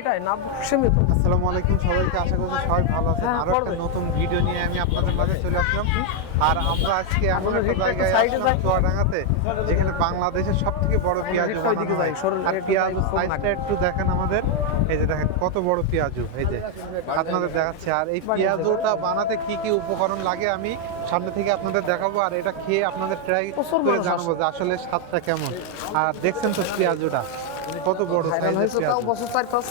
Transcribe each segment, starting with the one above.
এটাই না সীমিত। আসসালামু আলাইকুম সবাইকে, আশা করছি সবাই ভালো আছেন। আরো একটা নতুন ভিডিও নিয়ে আমি আপনাদের মাঝে চলে আসলাম। আর আমরা আজকে এমন একটা জায়গায় আসলাম চুয়াডাঙ্গাতে, যেখানে বাংলাদেশের সবথেকে বড় পেঁয়াজু বানানো হয়। আর পেঁয়াজু সাইজটা একটু দেখেন আমাদের, এই যে দেখেন কত বড় পেঁয়াজু, এই যে আপনাদের দেখাচ্ছে। আর এই পেঁয়াজুটা বানাতে কি কি উপকরণ লাগে আমি সামনে থেকে আপনাদের দেখাবো, আর এটা খেয়ে আপনাদের ট্রাই করে জানাবো যে আসলে স্বাদটা কেমন। আর দেখছেন তো পেঁয়াজুটা কত বড় সাইজের পেঁয়াজু। বছর 4-5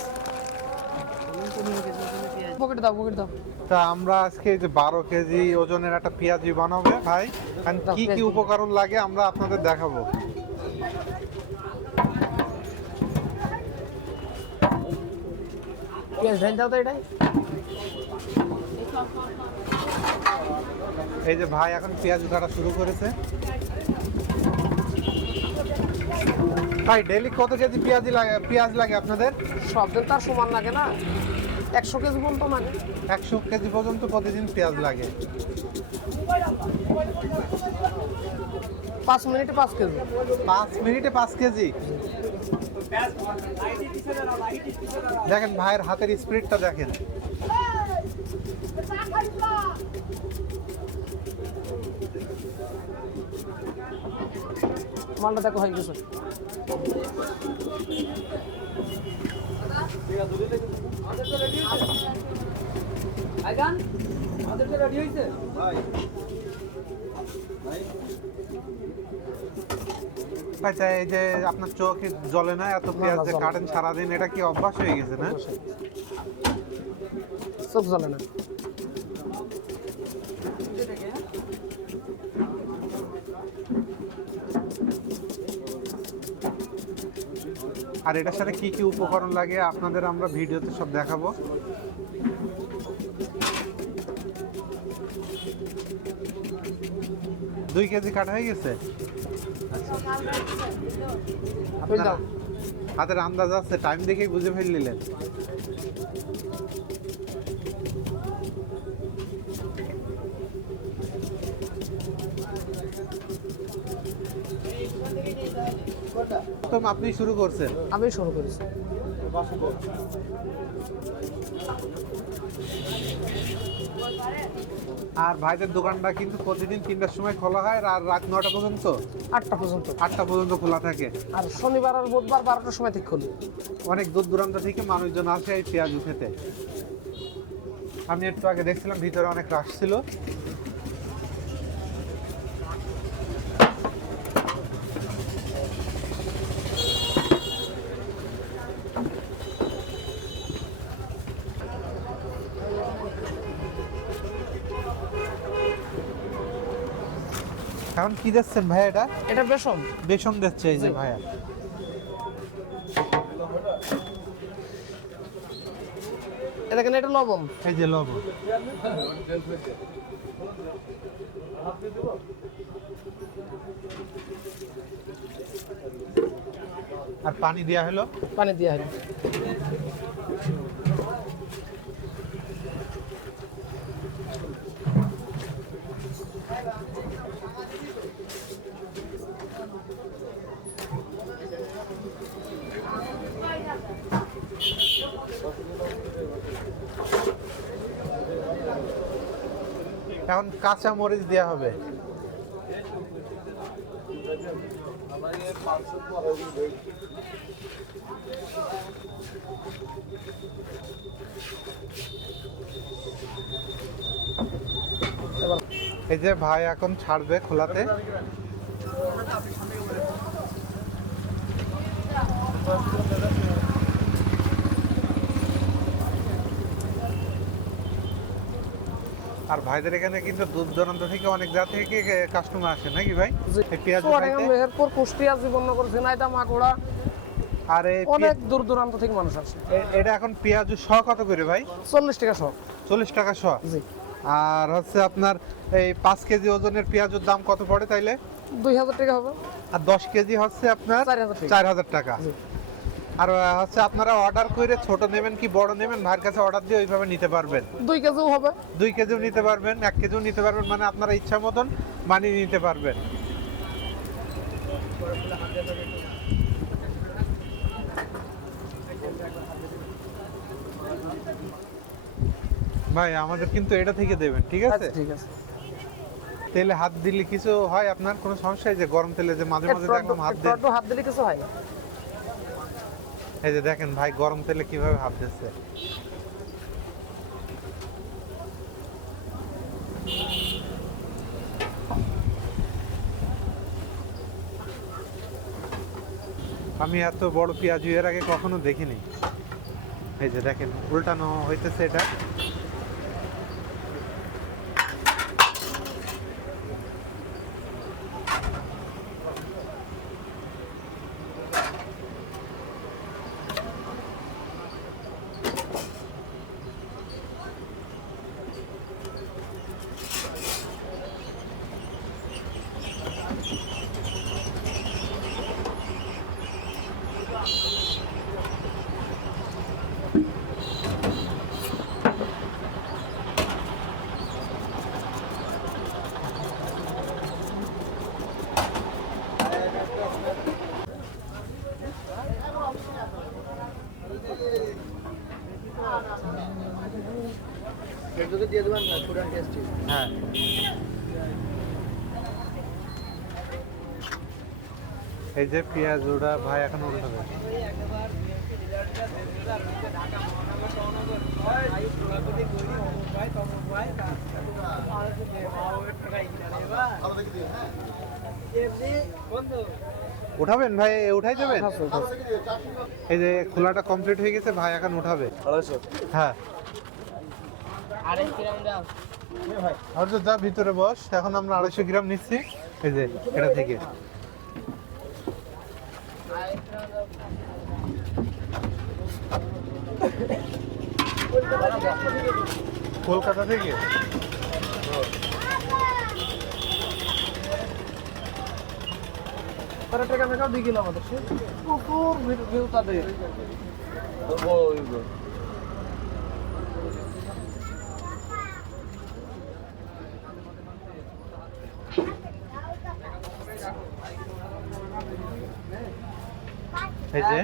পকেট দাও। তা আমরা আজকে এই যে 12 কেজি ওজনের একটা পেঁয়াজি বানাবো ভাই, আর কি কি উপকরণ লাগে আমরা আপনাদের দেখাবো। পেঁয়াজ ঢাল দাও তো এটাই। এই যে ভাই এখন পেঁয়াজ কাটা শুরু করেছে। ভাই ডেইলি কত কেজি পেঁয়াজ লাগে আপনাদের? সব দিন তার সমান লাগে না, 100 কেজি পর্যন্ত লাগে। 100 কেজি পর্যন্ত প্রতিদিন পেঁয়াজ লাগে। 5 মিনিটে 5 কেজি। 5 মিনিটে 5 কেজি। দেখেন ভাইয়ের হাতের স্পিডটা দেখেন। মালটা দেখো হয়ে গেছে। আচ্ছা, এই যে আপনার চোখে জ্বলে না এত পেঁয়াজ যে কাটেন সারাদিন, এটা কি অভ্যাস হয়ে গেছে না? চোখ জ্বলে না। আর এটার সাথে কি কি উপকরণ লাগে আপনাদের আমরা ভিডিওতে সব দেখাবো। দুই কেজি কাটা হয়ে গেছে। আপনার হাতের আন্দাজ আছে, টাইম দেখেই বুঝে ফেললেন। প্রথম আপনি শুরু করছেন? আমি শুরু করেছি। আর ভাইদের দোকানটা কিন্তু প্রতিদিন 3টার সময় খোলা হয় আর রাত 9টা পর্যন্ত। 8টা পর্যন্ত। 8টা পর্যন্ত খোলা থাকে। আর শনিবার আর বুধবার 12টার সময় থেকে খুলি। অনেক দূর দূরান্ত থেকে মানুষজন আসে এই পেঁয়াজু খেতে। আমি একটু আগে দেখছিলাম ভিতরে অনেক রাশ ছিল। এখন কি দিচ্ছেন ভাই? এটা বেসন দিচ্ছে এই যে ভাইয়া। দেখেন এটা লবণ। এই যে লবণ। আর পানি দেয়া হলো। পানি দেওয়া হলো। এখন কাঁচা মরিচ দেওয়া হবে। এই যে ভাই এখন ছাড়বে খোলাতে। আর ভাইদের এখানে কিন্তু দূর দূরান্ত থেকে অনেক জায়গা থেকে কাস্টমার আসে নাকি ভাই এই পেঁয়াজ খাইতে? মেহেরপুর, কুষ্টিয়া, জীবননগর, ঝিনাইদহ, মাগুরা, আর এই অনেক দূর দূরান্ত থেকে মানুষ আসে। এটা এখন পেঁয়াজু শ কত করে ভাই? 40 টাকা শ। 40 টাকা শ। জি। আর হচ্ছে আপনার এই 5 কেজি ওজনের পেঁয়াজুর দাম কত পড়ে তাইলে? 2000 টাকা হবে। আর 10 কেজি হচ্ছে আপনার 4000 টাকা। আর হচ্ছে আপনারা অর্ডার করে ছোট নেবেন কি বড় নেবেন, ভাইয়ের কাছে অর্ডার দিয়ে ওইভাবে নিতে পারবেন। 2 কেজিও হবে। 2 কেজিও নিতে পারবেন, 1 কেজিও নিতে পারবেন, মানে আপনারা ইচ্ছা মতন বানিয়ে নিতে পারবেন। ভাই আমাদের কিন্তু এটা থেকে দেবেন, ঠিক আছে? আচ্ছা ঠিক আছে। তেলে হাত দিলে কিছু হয় আপনার কোনো সমস্যা? এই যে গরম তেলে যে মাঝে মাঝে দেখলাম হাত দেন, একটু হাত দিলে কিছু হয় না। এই যে দেখেন ভাই গরম তেলে কিভাবে হাত দিচ্ছে। আমি এত বড় পেঁয়াজ এর আগে কখনো দেখিনি। এই যে দেখেন উল্টানো হইতেছে এটা। দিয়ে দেবেন না, পুরান টেস্টি। হ্যাঁ, এই যে পেঁয়াজ ওটা ভাই এখন উল্টাবে। উঠাবেন ভাই, উঠাই দেবেন। এই যে খোলাটা কমপ্লিট হয়ে গেছে, ভাই এখন উঠাবে। হ্যাঁ আর যা ভিতরে বস, এখন আমরা 250 গ্রাম নিচ্ছি এই যে এটা থেকে। কলকাতা থেকে তারা টাকা মেকাও দিয়ে গেল আমাদের, সে প্রচুর ভিউ তাদের। এই যে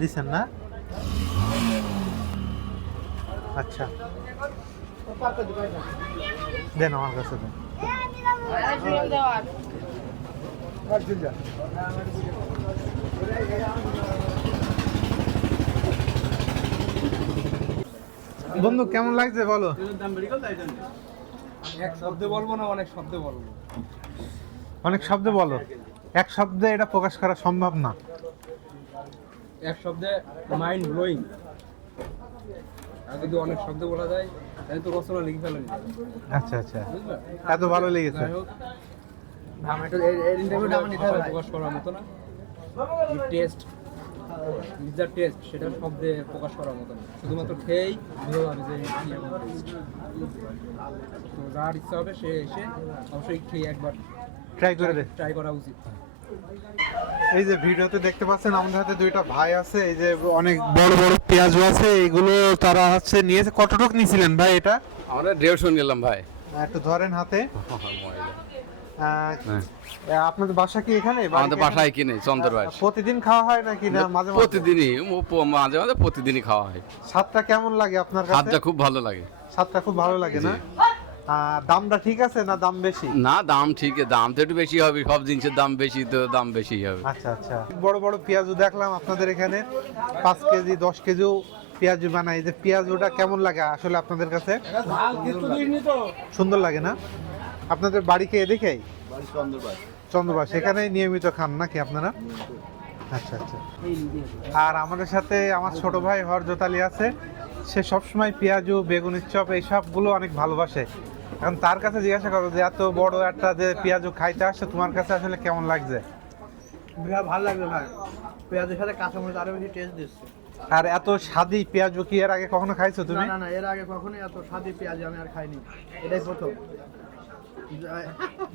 দিছেন না? আচ্ছা দেন আমার কাছে দেন। বন্ধু কেমন লাগছে বলো? এক শব্দে বলবো না, অনেক শব্দে বলবো। অনেক শব্দে বলো, এক শব্দে এটা প্রকাশ করা সম্ভব না। এক শব্দে মাইন্ড ব্লোয়িং। আর যদি অনেক শব্দ বলা যায় তাহলে তো রচনা লিখে ফেলা যায়। আচ্ছা আচ্ছা, এত ভালো লেগেছে। প্রকাশ করার মতো না, টেস্ট যা টেস্ট সেটা শব্দে প্রকাশ করার মতো না, শুধুমাত্র খেয়েই বুঝতে পারবে যে কি এমন টেস্ট। তো যার ইচ্ছা হবে সে এসে অবশ্যই খেয়ে একবার ট্রাই করা উচিত। এই যে ভিডিওতে দেখতে পাচ্ছেন আমাদের হাতে দুইটা ভাই আছে, এই যে অনেক বড় বড় পেঁয়াজও আছে, এগুলো তারা হচ্ছে নিয়েছে। কতটুক নিয়েছিলেন ভাই এটা? আমরা 150 নিলাম ভাই। একটু ধরেন হাতে। আপনাদের বাসা কি এখানে? আমাদের বাসায় কিনে চন্দ্রবাস। প্রতিদিন খাওয়া হয় নাকি না মাঝে মাঝে? প্রতিদিনই, মাঝে মাঝে প্রতিদিনই খাওয়া হয়। স্বাদটা কেমন লাগে আপনার কাছে? স্বাদটা খুব ভালো লাগে। স্বাদটা খুব ভালো লাগে না? দামটা ঠিক আছে না দাম বেশি? না দাম ঠিক, দাম তো একটু বেশি হবে, সব জিনিসের দাম বেশি, তো দাম বেশি হবে। আচ্ছা আচ্ছা, বড় বড় পেঁয়াজও দেখলাম আপনাদের এখানে, 5 কেজি 10 কেজিও পেঁয়াজ বানাই। যে পেঁয়াজটা কেমন লাগে আসলে আপনাদের কাছে? সুন্দর লাগে না? আপনাদের বাড়ি কে দেখেই? চন্দ্রবাস, এখানে নিয়মিত খান নাকি আপনারা? আচ্ছা আচ্ছা। আর আমাদের সাথে আমার ছোট ভাই হরজত আলী আছে, সে সবসময় পেঁয়াজু বেগুনের চপ এই সবগুলো অনেক ভালোবাসে। এখন তার কাছে জিজ্ঞাসা করো যে এত বড় একটা যে পেঁয়াজু খাইতে আসছে, তোমার কাছে আসলে কেমন লাগছে? ভালো লাগবে ভাই, পেঁয়াজের সাথে কাঁচামরিচ আরো বেশি টেস্ট দিচ্ছে। আর এত স্বাদি পেঁয়াজু কি এর আগে কখনো খাইছো তুমি? না না, এর আগে কখনোই এত স্বাদি পেঁয়াজ আমি আর খাইনি, এটাই প্রথম।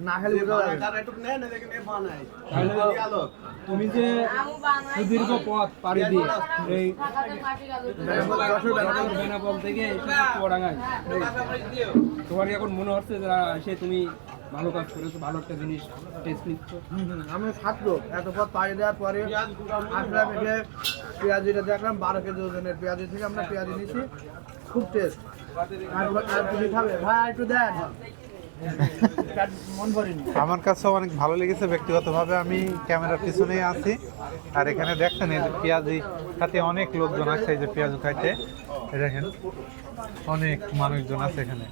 না খেলে তুমি যে সুদীর্ঘ পথ পাড়ি দিয়ে এই বেনাপোল থেকে চুয়াডাঙ্গায়, তোমার এখন মনে হচ্ছে যে সে তুমি ভালো কাজ করেছো, ভালো একটা জিনিস টেস্ট নিচ্ছ। আমি ছাত্র এত পর পাড়ি দেওয়ার পরে আসলাম এসে পেঁয়াজিটা দেখলাম 12 কেজি ওজনের পেঁয়াজি থেকে আমরা পেঁয়াজি নিচ্ছি, খুব টেস্ট। আর তুমি খাবে ভাই একটু দেন, মন ভরেনি। আমার কাছেও অনেক ভালো লেগেছে ব্যক্তিগতভাবে, আমি ক্যামেরার পিছনেই আছি। আর এখানে দেখছেন এই যে পেঁয়াজি সাথে অনেক লোকজন আছে, এই যে পেঁয়াজু খাইতে এই দেখেন অনেক মানুষজন আছে এখানে।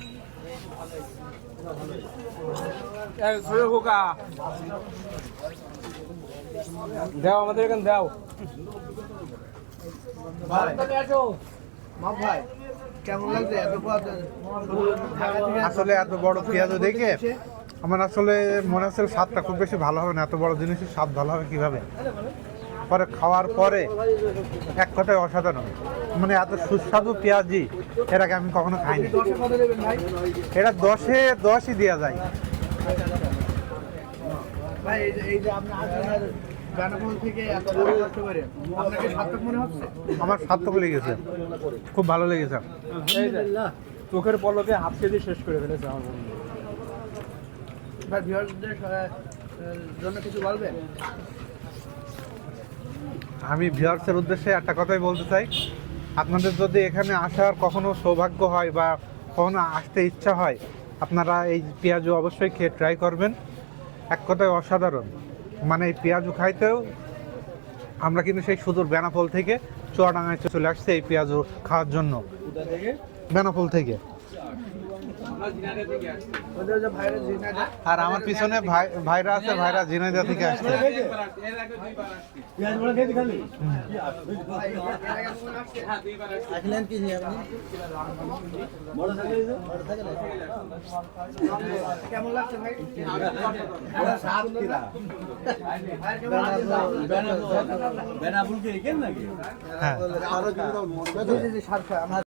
দাও আমাদের এখানে দাও। ভাই মা ভাই কেমন লাগছে এত পর ঢাকা থেকে আসলে এত বড় পেঁয়াজু দেখে আমার আসলে মনে হচ্ছিল স্বাদটা খুব বেশি ভালো হবে না, এত বড় জিনিসের স্বাদ ভালো হবে কিভাবে। পরে খাওয়ার পরে এক কথায় অসাধারণ, মানে এত সুস্বাদু পেঁয়াজি এর আগে আমি কখনো খাইনি। 10 কত দেবেন ভাই? এটা 10-10ই দেওয়া যায়। ভাই এই যে আপনি আসলে বেনাপোল থেকে এত দূরে কষ্ট করে আপনাকে সার্থক মনে হচ্ছে? আমার সার্থক লেগেছে, খুব ভালো লেগেছে। চোখের পলকে হাফ কেজি শেষ করে ফেলেছে আমার বন্ধু। ভাই ভিউয়ারদের জন্য কিছু বলবেন? আমি ভিউয়ার্সের উদ্দেশ্যে একটা কথাই বলতে চাই, আপনাদের যদি এখানে আসার কখনো সৌভাগ্য হয় বা কখনো আসতে ইচ্ছা হয়, আপনারা এই পেঁয়াজু অবশ্যই খেয়ে ট্রাই করবেন। এক কথায় অসাধারণ, মানে এই পেঁয়াজু খাইতেও আমরা কিন্তু সেই সুদূর বেনাপোল থেকে চুয়াডাঙ্গায় চলে আসছি এই পেঁয়াজু খাওয়ার জন্য। বেনাপোল থেকে। ওদের যে ভাইরাস জিনাদা আর আমার পিছনে ভাইরা আছে, ভাইরা ঝিনাইদহ থেকে আসছে। আসলেন কি আপনি? কেমন লাগছে ভাই? হ্যাঁ। জি, জি, জি, সাতটা।